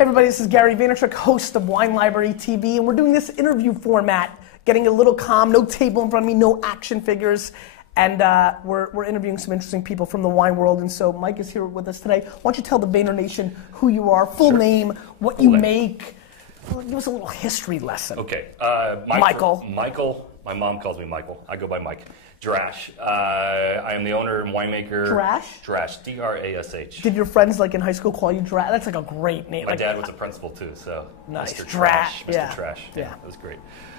Hey everybody, this is Gary Vaynerchuk, host of Wine Library TV, and we're doing this interview format, getting a little calm, no table in front of me, no action figures, and we're interviewing some interesting people from the wine world, and so Mike is here with us today. Why don't you tell the Vayner Nation who you are, full name, what you make, give us a little history lesson. Okay, Michael. Michael, my mom calls me Michael, I go by Mike. Drash. I am the owner and winemaker. Drash? Drash, D-R-A-S-H. Did your friends like in high school call you Drash? That's like a great name. My dad was a principal too, so nice. Mr. Drash. Trash. Mr. Yeah. Trash. Yeah. That was great.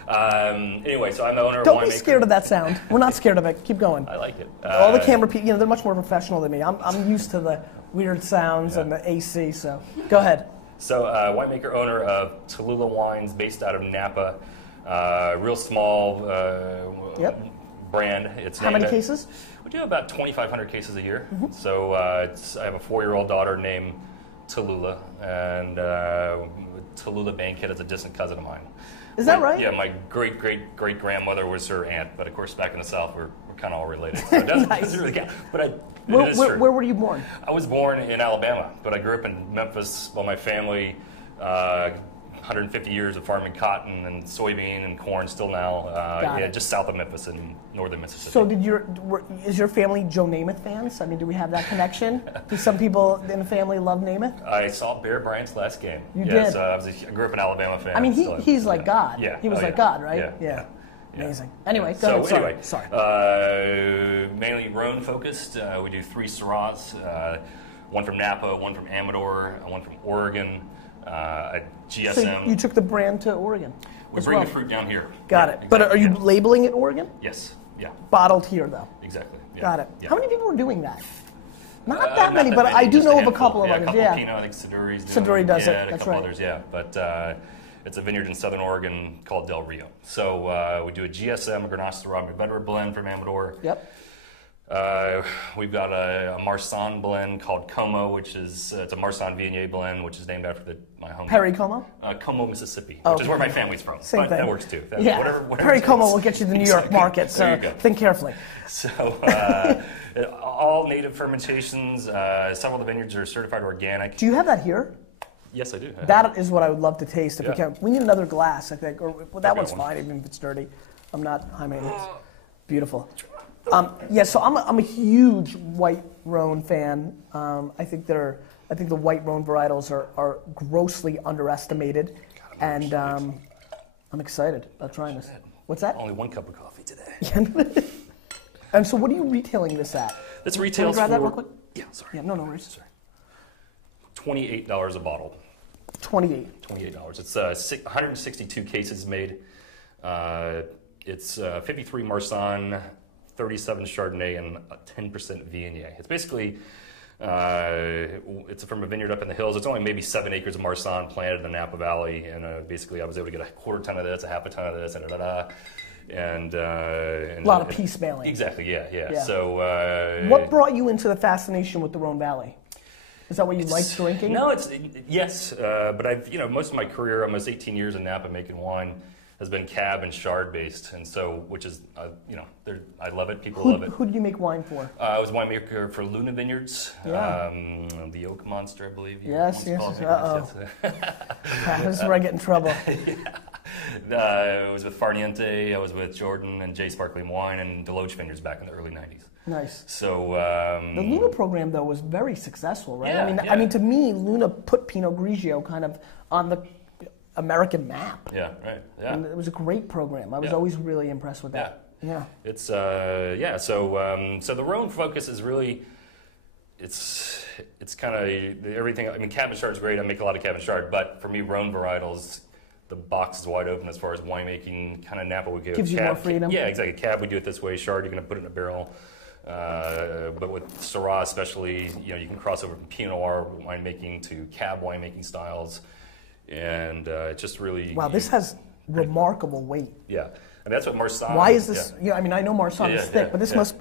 Anyway, so I'm the owner and winemaker. Don't be scared of that sound. We're not scared of it. Keep going. I like it. All the camera people, they're much more professional than me. I'm used to the weird sounds and the AC, so go ahead. So, winemaker, owner of Tallulah Wines, based out of Napa. Real small brand. It's How many cases? We do about 2,500 cases a year. So I have a 4-year-old daughter named Tallulah, and Tallulah Bankhead is a distant cousin of mine. Is that right? Yeah, my great-great-great-grandmother was her aunt, but of course back in the South we're kind of all related. So it doesn't really count. But where were you born? I was born in Alabama, but I grew up in Memphis. Well, my family, 150 years of farming cotton and soybean and corn still now. Just south of Memphis in northern Mississippi. So is your family Joe Namath fans? I mean, do we have that connection? Do some people in the family love Namath? I saw Bear Bryant's last game. You did? I grew up an Alabama fan. I mean, he's like God. Yeah. He was like God, right? Yeah. Amazing. Anyway, go ahead. Sorry. Mainly Rhone focused. We do 3 Syrahs, one from Napa, one from Amador, one from Oregon, a GSM. So you took the brand to Oregon? We bring the fruit down here. Got it. Exactly. But are you labeling it Oregon? Yes. Yeah. Bottled here, though. Exactly. Yeah. Got it. Yeah. How many people are doing that? Not that many, but I do know of a couple of others. Yeah, Pinot, I think Siduri's doing Siduri does it. Yeah, That's a couple right. others, yeah. But it's a vineyard in southern Oregon called Del Rio. So we do a GSM, a Grenache Syrah Mourvedre blend from Amador. Yep. We've got a Marsanne blend called Como, which is it's a Marsanne Viognier blend, which is named after my home. Perry Como? Como, Mississippi, which is where my family's from. Same thing. That works too. Whatever Perry Como will get you to the New York market, so think carefully. So all native fermentations. Several of the vineyards are certified organic. Do you have that here? Yes, I do. That is what I would love to taste if we can. We need another glass, I think. That one's fine, even if it's dirty. I'm not high maintenance. Beautiful. So I'm a huge white Rhone fan. I think the white Rhone varietals are grossly underestimated, and I'm excited about trying this. What's that? Only 1 cup of coffee today. And so, what are you retailing this at? This retails Can I grab for that real quick? Yeah, sorry. Yeah, no worries. Sorry. $28 a bottle. $28. It's 162 cases made. It's 53 Marsanne, 37 Chardonnay, and 10% Viognier. It's basically, it's from a vineyard up in the hills. It's only maybe 7 acres of Marsanne planted in the Napa Valley, and basically I was able to get a quarter ton of this, a half a ton of this, and a lot of piecemealing. Exactly, yeah. So, what brought you into the fascination with the Rhone Valley? Is that what you like drinking? No, yes, but I've most of my career, almost 18 years in Napa making wine, has been Cab and Chard based, and so which is I love it. People love it. Who did you make wine for? I was winemaker for Luna Vineyards, yeah. The Oak Monster, I believe. Yes. Uh-oh. This is where I get in trouble. I was with Farniente, I was with Jordan and J Sparkling Wine and Deloach Vineyards back in the early 90s. Nice. So the Luna program though was very successful, right? I mean, to me, Luna put Pinot Grigio kind of on the American map. Yeah, right. Yeah, and it was a great program. I was always really impressed with that. Yeah. It's So the Rhone focus is really, it's kind of everything. I mean, Cab and Chard's great. I make a lot of Cab and Chard, but for me, Rhone varietals, the box is wide open as far as winemaking. Kind of Napa would give gives you more freedom. Yeah, exactly. Cab we do it this way. Chard, you're going to put it in a barrel. But with Syrah especially, you can cross over from Pinot Noir winemaking to Cab winemaking styles, and it's just really this has remarkable weight. Yeah, and that's what Marsanne. Why is this? I mean, I know Marsanne is thick, but this must.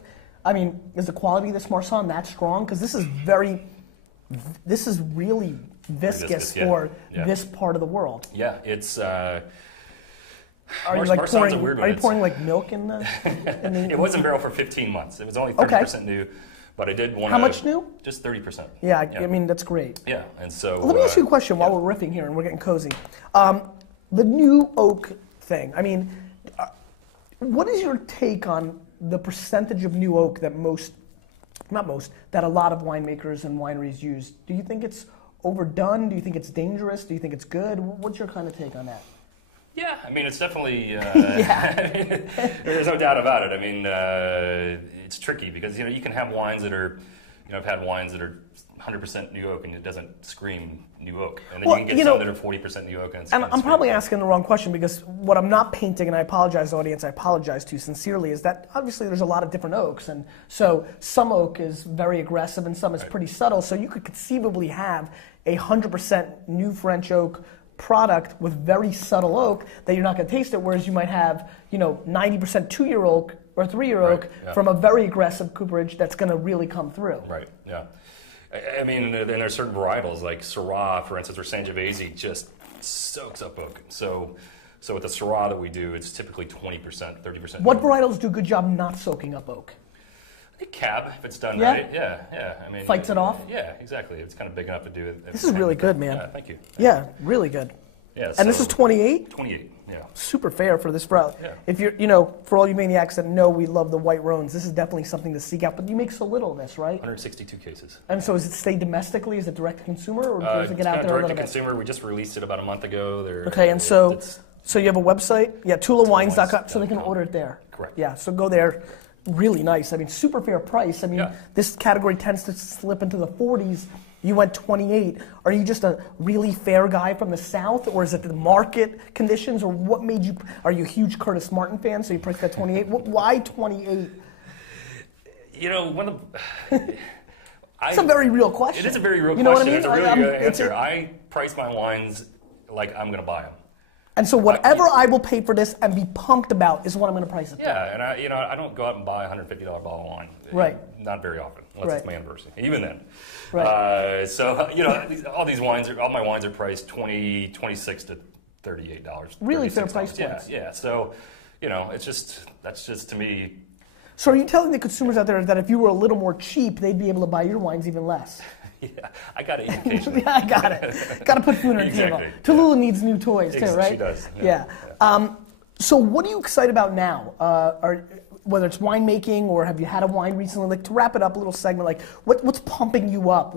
I mean, is the quality of this Marsanne that strong? Because this is really viscous for this part of the world. Yeah, it's. Are you pouring like milk in the? It was in barrel for 15 months. It was only 30% new, But I did want to... How much new? Just 30%. Yeah, I mean, that's great. Yeah, and so... Let me ask you a question while we're riffing here and we're getting cozy. The new oak thing, I mean, what is your take on the percentage of new oak that that a lot of winemakers and wineries use? Do you think it's overdone? Do you think it's dangerous? Do you think it's good? What's your kind of take on that? Yeah, I mean, it's definitely, yeah. there's no doubt about it. I mean, it's tricky because, you can have wines that are, I've had wines that are 100% new oak and it doesn't scream new oak. And then you can get some that are 40% new oak. And I'm probably asking the wrong question because what I'm not painting, and I apologize, audience, I apologize to you sincerely, is that obviously there's a lot of different oaks. And so some oak is very aggressive and some is pretty subtle. So you could conceivably have a 100% new French oak product with very subtle oak that you're not going to taste it, whereas you might have 90% 2-year oak or 3-year oak from a very aggressive cooperage that's going to really come through. Right. Yeah. I mean, and there's certain varietals like Syrah, for instance, or Sangiovese just soaks up oak. So with the Syrah that we do, it's typically 20%, 30%. What varietals do a good job not soaking up oak? I think Cab, if it's done right. Yeah. I mean, fights it off. Yeah, exactly. It's kind of big enough to do it. This is really good, man. Yeah, thank you. Yeah, really good. Yeah. And this is 28? 28. Yeah. Super fair for this route. Yeah. If you're, for all you maniacs that know we love the white Rhones, this is definitely something to seek out. But you make so little of this, right? 162 cases. And so, does it stay domestically? Is it direct to consumer, or does it get out there a little bit? Direct to consumer. We just released it about a month ago. Okay, and so you have a website, tulawines.com, so they can order it there. Correct. Yeah, so go there. Really nice. I mean, super fair price. I mean, this category tends to slip into the 40s. You went 28. Are you just a really fair guy from the South, or is it the market conditions, or what made you? Are you a huge Curtis Martin fan, so you priced at 28? Why 28? One of the. It's a very real question. It is a very real question. You know what I mean? It's a really good answer. I price my wines like I'm going to buy them. And so whatever I will pay for this and be pumped about is what I'm going to price it for. Yeah, and I don't go out and buy a $150 bottle of wine. Right. Not very often, unless it's my anniversary. Even then. Right. All these wines, all my wines are priced $26 to $38. Really fair price Yeah, points. yeah. So, that's just to me. So are you telling the consumers out there that if you were a little more cheap, they'd be able to buy your wines even less? Yeah, I got to eat occasionally. Yeah, I got it. Got to put food on the table. Tallulah needs new toys too, right? She does. Yeah. So what are you excited about now? Whether it's winemaking or have you had a wine recently? Like, to wrap it up, a little segment. Like, what's pumping you up?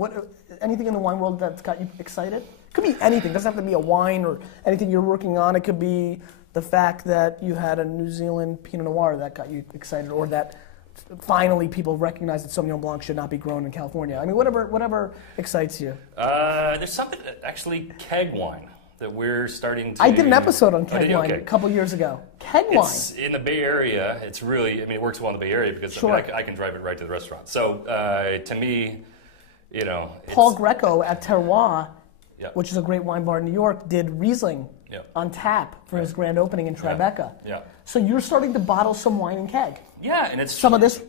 Anything in the wine world that's got you excited? It could be anything. It doesn't have to be a wine or anything you're working on. It could be the fact that you had a New Zealand Pinot Noir that got you excited, or that finally people recognize that Sauvignon Blanc should not be grown in California. I mean, whatever excites you. There's something, actually, keg wine that we're starting to... I did an episode on keg wine a couple years ago. Keg wine. In the Bay Area, it's really, it works well in the Bay Area because I can drive it right to the restaurant. So to me, Paul Greco at Terroir, which is a great wine bar in New York, did Riesling on tap for his grand opening in Tribeca. Yeah. So you're starting to bottle some wine in keg. Yeah, and it's... Some of this...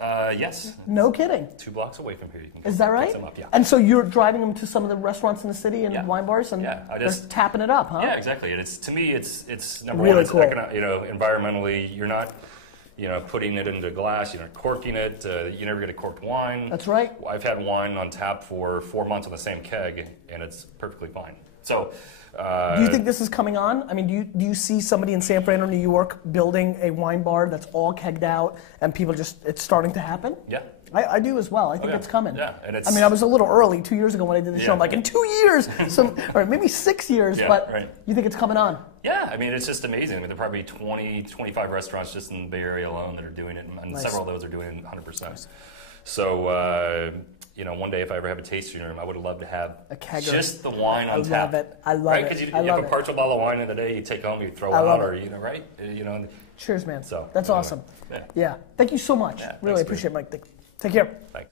yes. No kidding. 2 blocks away from here. You can Is that right? pick them up, yeah. And so you're driving them to some of the restaurants in the city and wine bars, and they're tapping it up, huh? Yeah, exactly. And to me, it's number really one, it's cool. environmentally, you're not, putting it into glass, you're not corking it, you never get a corked wine. That's right. I've had wine on tap for 4 months on the same keg, and it's perfectly fine. So... do you think this is coming on? I mean, do you see somebody in San Fran or New York building a wine bar that's all kegged out and people it's starting to happen? Yeah. I do as well. I think it's coming. Yeah, and I was a little early 2 years ago when I did the show. I'm like, in 2 years, or maybe 6 years, but you think it's coming on? Yeah, it's just amazing. There are probably 20, 25 restaurants just in the Bay Area alone that are doing it, and several of those are doing it 100%. So, one day if I ever have a tasting room, I would love to have a kegger. Just the wine on tap. I love it. Because you have a partial bottle of wine in the day, you take home, you throw it out, or right? Cheers, man. So that's awesome. Yeah. Thank you so much. Yeah, really appreciate it, Mike. Take care. Thanks.